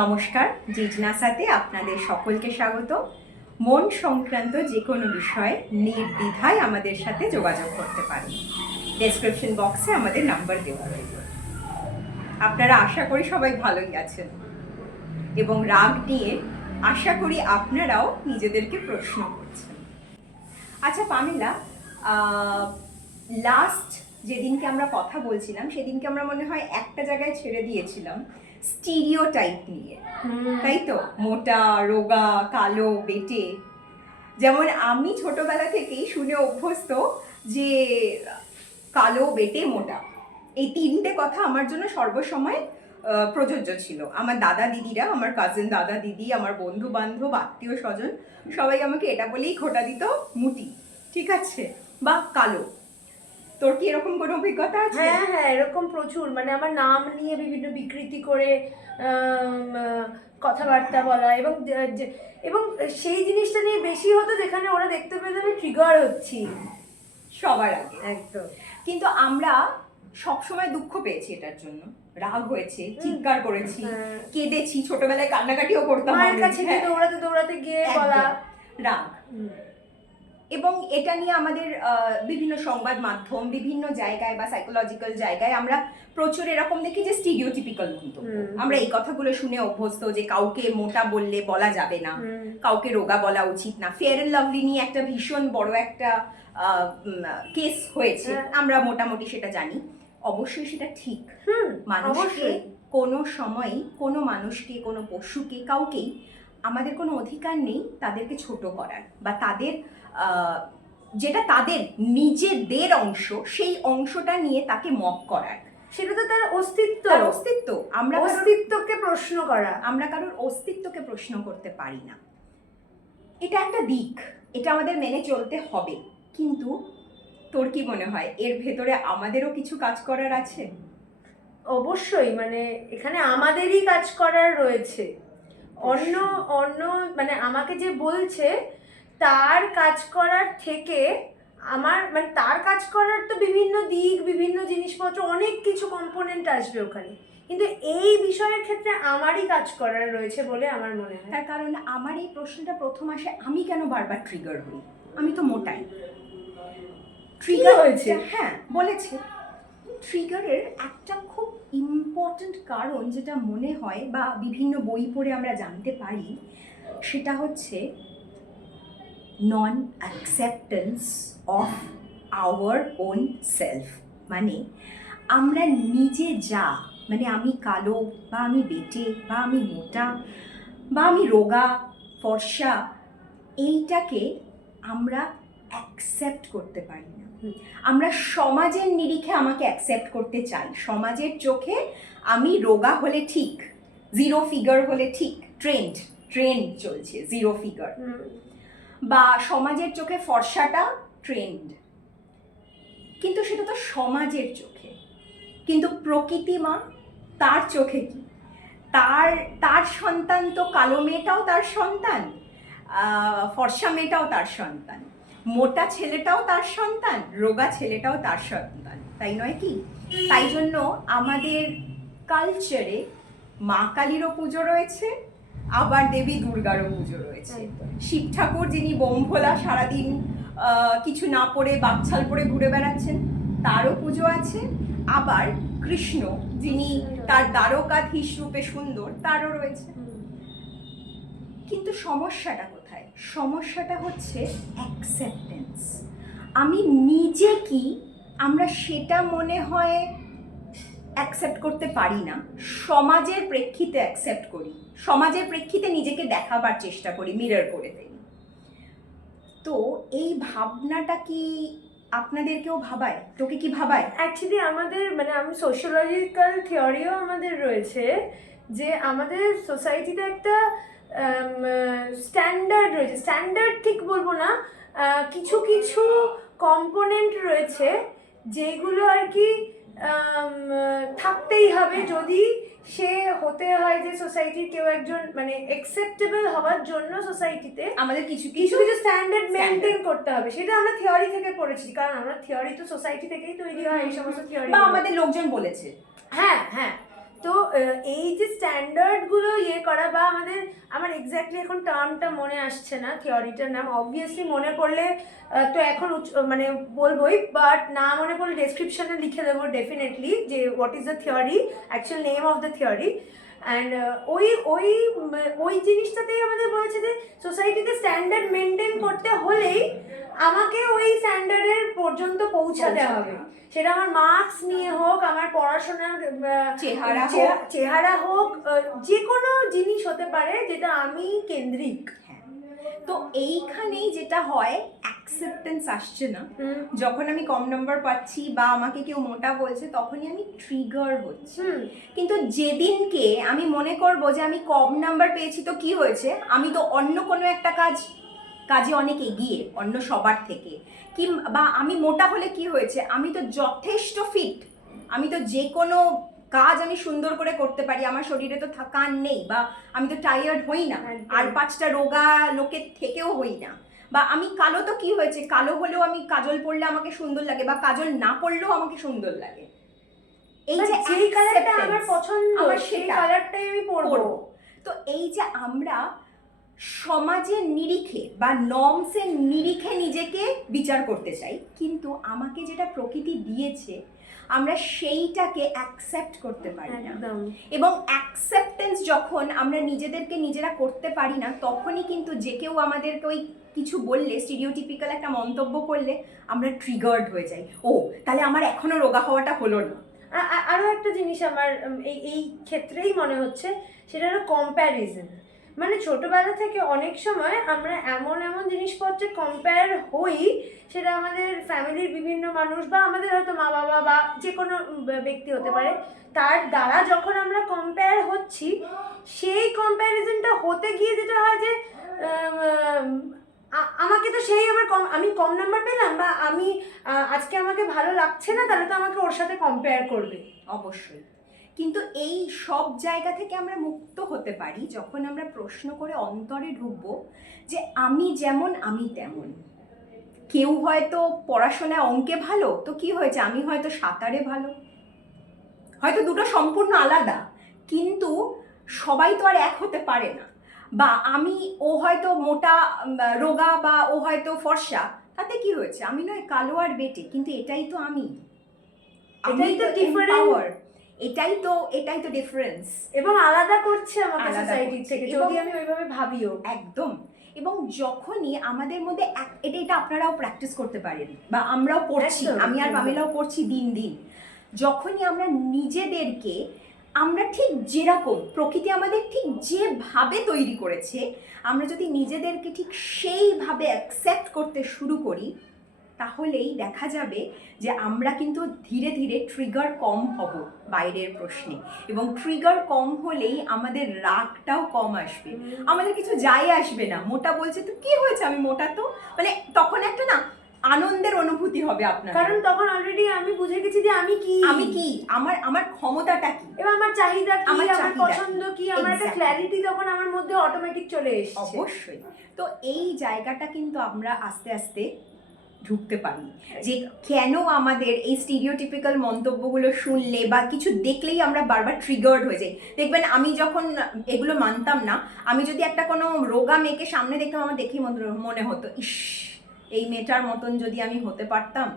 নমস্কার জিজনাসাতে আপনাদের সকলকে স্বাগত। মন সংক্রান্ত যে কোনো বিষয়ে নির্দ্বিধায় আমাদের সাথে যোগাযোগ করতে পারেন। ডেসক্রিপশন বক্সে আমাদের নাম্বার দেওয়া রয়েছে। আপনারা আশা করি সবাই ভালোই আছেন। এবং রাগ নিয়ে আশা করি আপনারাও নিজেদেরকে প্রশ্ন করছেন। আচ্ছা পামিলা লাস্ট যেদিনকে আমরা কথা বলছিলাম, সেদিনকে আমরা মনে হয় একটা জায়গায় ছেড়ে দিয়েছিলাম। স্টিরিও টাইপ নিয়ে তাই তো? মোটা রোগা কালো বেটে। যেমন আমি ছোটবেলা থেকেই শুনে অভ্যস্ত যে কালো বেটে মোটা। এই তিনটে কথা আমার জন্য সর্বসময় প্রযোজ্য ছিল। আমার দাদা দিদিরা আমার কাজিন দাদা দিদি আমার বন্ধু বান্ধব আত্মীয় স্বজন সবাই আমাকে এটা বলেই খোটা দিত মুটি। ঠিক আছে? বা কালো। তোর কি এরকম কোনো অভিজ্ঞতা আছে? হ্যাঁ হ্যাঁ এরকম প্রচুর। মানে আমার নাম নিয়ে বিভিন্ন বিকৃতি করে কথাবার্তা বলা এবং এবং সেই জিনিসটা নিয়ে বেশি হতো যেখানে ওরা দেখতে পেত আমি ট্রিগার হচ্ছি সবার আগে। একদম। কিন্তু আমরা সবসময় দুঃখ পেয়েছি এটার জন্য। রাগ হয়েছে চিৎকার করেছি হ্যাঁ। কেঁদেছি ছোটবেলায় কান্নাকাটিও করতাম মায়ের। কাছে হ্যাঁ, দৌড়াতে দৌড়াতে গিয়ে বলা। রাগ। এবং এটা নিয়ে আমাদের বিভিন্ন সংবাদ মাধ্যম বিভিন্ন জায়গায় বা সাইকোলজিক্যাল জায়গায় আমরা প্রচুর এরকম দেখি যে স্টিরিওটিপিক্যাল হুম। আমরা এই কথাগুলো শুনে অভ্যস্ত যে কাউকে মোটা বললে বলা যাবে না কাউকে রোগা বলা উচিত না। ফেয়ার অ্যান্ড লাভলি নিয়ে একটা ভীষণ বড় একটা কেস হয়েছে। হ্যাঁ। আমরা মোটামুটি সেটা জানি। অবশ্যই সেটা ঠিক। মানুষকে কোনো সময়ই কোনো মানুষকে কোনো পশুকে কাউকেই আমাদের কোনো অধিকার নেই তাদেরকে ছোট করার বা তাদের যেটা তাদের নিজেদের অংশ সেই অংশটা নিয়ে তাকে মক করার। সেটা তো তার অস্তিত্ব। অস্তিত্ব। আমরা অস্তিত্বকে প্রশ্ন করা। আমরা কারোর অস্তিত্বকে প্রশ্ন করতে পারি না। এটা একটা দিক। এটা আমাদের মেনে চলতে হবে। কিন্তু তোর কি মনে হয়? এর ভেতরে আমাদেরও কিছু কাজ করার আছে? অবশ্যই। মানে এখানে আমাদেরই কাজ করার রয়েছে। অন্য অন্য মানে আমাকে যে বলছে তার কাজ করার থেকে আমার মানে তার কাজ করার তো বিভিন্ন দিক বিভিন্ন জিনিসপত্র অনেক কিছু কম্পোনেন্ট আসবে ওখানে। কিন্তু এই বিষয়ের ক্ষেত্রে আমারই কাজ করার রয়েছে বলে আমার মনে হয়। তার কারণ আমার এই প্রশ্নটা প্রথম আসে আমি কেন বারবার ট্রিগার হই? আমি তো মোটাই। ট্রিগার হয়েছে? হ্যাঁ বলেছে। ট্রিগারের একটা খুব ইম্পর্ট্যান্ট কারণ যেটা মনে হয় বা বিভিন্ন বই পড়ে আমরা জানতে পারি, সেটা হচ্ছে non acceptance of our own self মানে আমরা নিজে যা মানে আমি কালো বা আমি বেটে বা আমি মোটা বা আমি রোগা, ফর্সা, এইটাকে আমরা অ্যাকসেপ্ট করতে পারি না। আমরা সমাজের নিরিখে আমাকে অ্যাকসেপ্ট করতে চাই। সমাজের চোখে আমি রোগা হলে ঠিক জিরো ফিগার হলে ঠিক ট্রেন্ড ট্রেন্ড চলছে জিরো ফিগার বা সমাজের চোখে ফর্সাটা ট্রেন্ড কিন্তু সেটা তো সমাজের চোখে। কিন্তু প্রকৃতি মা তার চোখে কি? তার তার সন্তান তো কালো মেয়েটাও তার সন্তান ফর্সা মেয়েটাও তার সন্তান। মোটা ছেলেটাও তার সন্তান রোগা ছেলেটাও তার সন্তান তাই নয় কি? তাই জন্য আমাদের কালচারে মা কালীরও পুজো রয়েছে আবার দেবী দুর্গারও পুজো রয়েছে। শিব ঠাকুর যিনি বোম ভোলা সারাদিন আহ, কিছু না পড়ে বাকছাল পরে ঘুরে বেড়াচ্ছেন তারও পুজো আছে। আবার কৃষ্ণ যিনি তার দ্বারকাধীশ রূপে সুন্দর তারও রয়েছে। কিন্তু সমস্যাটা সমস্যাটা হচ্ছে অ্যাকসেপ্টেন্স আমি নিজে কি আমরা সেটা মনে হয় অ্যাকসেপ্ট করতে পারি না। সমাজের প্রেক্ষিতে অ্যাকসেপ্ট করি। সমাজের প্রেক্ষিতে নিজেকে দেখাবার চেষ্টা করি মিরর করে ফেলি। তো এই ভাবনাটা কি আপনাদেরকেও ভাবায়? তোকে কি ভাবায়? অ্যাকচুয়ালি আমাদের মানে আমি সোশ্যোলজিক্যাল থিওরিও আমাদের রয়েছে যে আমাদের সোসাইটিতে একটা স্ট্যান্ডার্ড রয়েছে। স্ট্যান্ডার্ড ঠিক বলব না কিছু কিছু কম্পোনেন্ট রয়েছে যেগুলো আর কি থাকতেই হবে যদি সে হতে হয় যে সোসাইটির কেউ একজন মানে অ্যাকসেপ্টেবল হওয়ার জন্য সোসাইটিতে আমাদের কিছু কিছু কিছু স্ট্যান্ডার্ড মেনটেন করতে হবে। সেটা আমরা থিওরি থেকে পড়েছি কারণ আমরা থিওরি তো সোসাইটি থেকেই তৈরি হয় এই সমস্ত থিওরি বা আমাদের লোকজন বলেছে। হ্যাঁ হ্যাঁ। তো এই যে স্ট্যান্ডার্ডগুলো ইয়ে করা বা আমাদের, আমার এক্স্যাক্টলি এখন টার্মটা মনে আসছে না থিওরিটার নাম অবভিয়াসলি মনে পড়লে তো এখন মানে বলবোই বাট না মনে পড়লে ডেসক্রিপশানে লিখে দেবো ডেফিনেটলি যে what is the theory actual name of the theory and ওই ওই ওই জিনিসটাতেই আমাদের বলেছে যে সোসাইটিতে স্ট্যান্ডার্ড মেনটেন করতে হলেই আমাকে ওই স্ট্যান্ডার্ডের পর্যন্ত পৌঁছাতে হবে। সেটা আমার মার্কস নিয়ে হোক আমার পড়াশোনার চেহারা চেহা- চেহারা হোক যে কোনো জিনিস হতে পারে যেটা আমি কেন্দ্রিক। তো এইখানেই যেটা হয় অ্যাকসেপ্টেন্স আসছে না। যখন আমি কম নাম্বার পাচ্ছি বা আমাকে কেউ মোটা বলছে তখনই আমি ট্রিগার হচ্ছি। কিন্তু যেদিনকে আমি মনে করব যে আমি কম নাম্বার পেয়েছি তো কি হয়েছে? আমি তো অন্য কোনো একটা কাজ কাজে অনেক এগিয়ে অন্য সবার থেকে। কি বা আমি মোটা হলে কি হয়েছে? আমি তো যথেষ্ট ফিট আমি তো যে কোনো কাজ আমি সুন্দর করে করতে পারি আমার শরীরে তো থাকার নেই বা আমি তো টায়ার্ড হই না আর পাঁচটা রোগা লোকের থেকেও হই না। বা আমি কালো তো কি হয়েছে? কালো হলেও আমি কাজল পরলে আমাকে সুন্দর লাগে বা কাজল না পরলেও আমাকে সুন্দর লাগে। এই যে মানে যেই কালারটা আমার পছন্দ আমার সেই কালারটাই আমি পরবো। তো এই যে আমরা সমাজের নিরিখে বা নর্মসের নিরিখে নিজেকে বিচার করতে চাই কিন্তু আমাকে যেটা প্রকৃতি দিয়েছে আমরা সেইটাকে অ্যাকসেপ্ট করতে পারি না। এবং অ্যাকসেপ্টেন্স যখন আমরা নিজেদেরকে নিজেরা করতে পারি না তখনই কিন্তু যে কেউ আমাদেরকে ওই কিছু বললে স্টিরিওটিপিক্যাল একটা মন্তব্য করলে আমরা ট্রিগার্ড হয়ে যাই। ও তাহলে আমার এখনও রোগা হওয়াটা হলো না। আ- আ- একটা জিনিস আমার এই এই ক্ষেত্রেই মনে হচ্ছে সেটা হলো কম্প্যারিজন মানে ছোটবেলা থেকে অনেক সময় আমরা এমন এমন জিনিসপত্রে কম্পেয়ার হই, সেটা আমাদের ফ্যামিলির বিভিন্ন মানুষ বা আমাদের হয়তো মা বাবা বা যে কোনো ব্যক্তি হতে পারে। তার দ্বারা যখন আমরা কম্পেয়ার হচ্ছি, সেই কম্প্যারিজনটা হতে গিয়ে যেটা হয় যে আমাকে তো সেই আমার কম, আমি কম নাম্বার পেলাম বা আমি আজকে আমাকে ভালো লাগছে না, তাহলে তো আমাকে ওর সাথে কম্পেয়ার করবে। অবশ্যই। কিন্তু এই সব জায়গা থেকে আমরা মুক্ত হতে পারি যখন আমরা প্রশ্ন করে অন্তরে ঢুকবো যে আমি যেমন আমি তেমন। কেউ হয়তো পড়াশোনায় অঙ্কে ভালো তো কি হয়েছে? আমি হয়তো সাঁতারে ভালো। হয়তো দুটো সম্পূর্ণ আলাদা। কিন্তু সবাই তো আর এক হতে পারে না। বা আমি ও হয়তো মোটা রোগা বা ও হয়তো ফর্সা তাতে কি হয়েছে? আমি নয় কালো আর বেটে কিন্তু এটাই তো আমি। এটাই তো empowered। এটাই তো এটাই তো ডিফারেন্স এবং আলাদা করছে আমাকে আলাদা সোসাইটির থেকে যদি আমি ওইভাবে ভাবিও। একদম। এবং যখনই আমাদের মধ্যে এটা এটা আপনারাও প্র্যাকটিস করতে পারেন বা আমরাও করছি আমি আর। মামিলাও করছি দিন দিন। যখনই আমরা নিজেদেরকে আমরা ঠিক যেরকম প্রকৃতি আমাদের ঠিক যেভাবে তৈরি করেছে আমরা যদি নিজেদেরকে ঠিক সেইভাবে অ্যাকসেপ্ট করতে শুরু করি তাহলেই দেখা যাবে যে আমরা কিন্তু ধীরে ধীরে ট্রিগার কম হব বাইরের প্রশ্নে। এবং ট্রিগার কম হলেই আমাদের রাগটাও কম আসবে। আমাদের কিছু যায় আসবে না। মোটা বলছে তো কি হয়েছে? আমি মোটা তো? মানে তখন একটা না আনন্দের অনুভূতি হবে আপনার কারণ তখন অলরেডি আমি বুঝে গেছি যে আমি কি। আমি কি? আমার আমার ক্ষমতাটা কি? এবার আমার চাহিদা কি? আমার আমার পছন্দ কি? আমার একটা ক্ল্যারিটি তখন আমার মধ্যে অটোমেটিক চলে এসেছে। অবশ্যই। তো এই জায়গাটা কিন্তু আমরা আস্তে আস্তে ঢুকতে পারি। যে কেন আমাদের এই স্টিরিওটিপিক্যাল মন্তব্যগুলো শুনলে বা কিছু দেখলেই আমরা বারবার ট্রিগার্ড হয়ে যাই। দেখবেন আমি যখন এগুলো মানতাম না আমি যদি একটা কোনো রোগা মেয়েকে সামনে দেখতাম আমার দেখেই মনে- হতো ইস এই মেয়েটার মতন যদি আমি হতে পারতাম।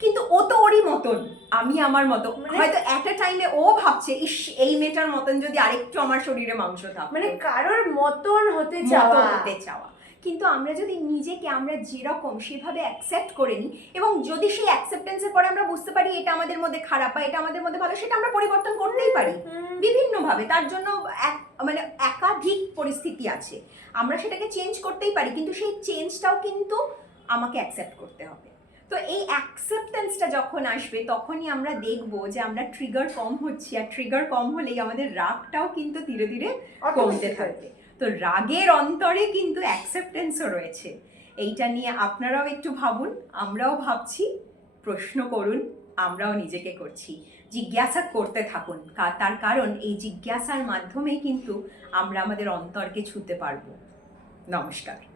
কিন্তু ও তো ওরই মতন আমি আমার মতো। মানে- হয়তো একটা টাইমে ও ভাবছে ইস এই মেয়েটার মতন যদি আরেকটু আমার শরীরে মাংস থাকতো। মানে কারোর মতন হতে চাওয়া। হতে চাওয়া। কিন্তু আমরা যদি নিজেকে আমরা যেরকম সেভাবে অ্যাকসেপ্ট করে নিই এবং যদি সেই অ্যাকসেপ্টেন্সের পরে আমরা বুঝতে পারি এটা আমাদের মধ্যে খারাপ বা এটা আমাদের মধ্যে ভালো সেটা আমরা পরিবর্তন করতেই পারি। বিভিন্নভাবে তার জন্য এক মানে একাধিক পরিস্থিতি আছে। আমরা সেটাকে চেঞ্জ করতেই পারি কিন্তু সেই চেঞ্জটাও কিন্তু আমাকে অ্যাকসেপ্ট করতে হবে। তো এই অ্যাকসেপ্টেন্সটা যখন আসবে তখনই আমরা দেখব যে আমরা ট্রিগার কম হচ্ছি আর ট্রিগার কম হলেই আমাদের রাগটাও কিন্তু ধীরে ধীরে কমতে থাকবে। তো রাগের অন্তরে কিন্তু অ্যাকসেপ্টেন্সও রয়েছে। এইটা নিয়ে আপনারাও একটু ভাবুন, আমরাও ভাবছি, প্রশ্ন করুন, আমরাও নিজেকে করছি। জিজ্ঞাসা করতে থাকুন তার কারণ এই জিজ্ঞাসার মাধ্যমে কিন্তু আমরা আমাদের অন্তরকে ছুতে পারব। নমস্কার।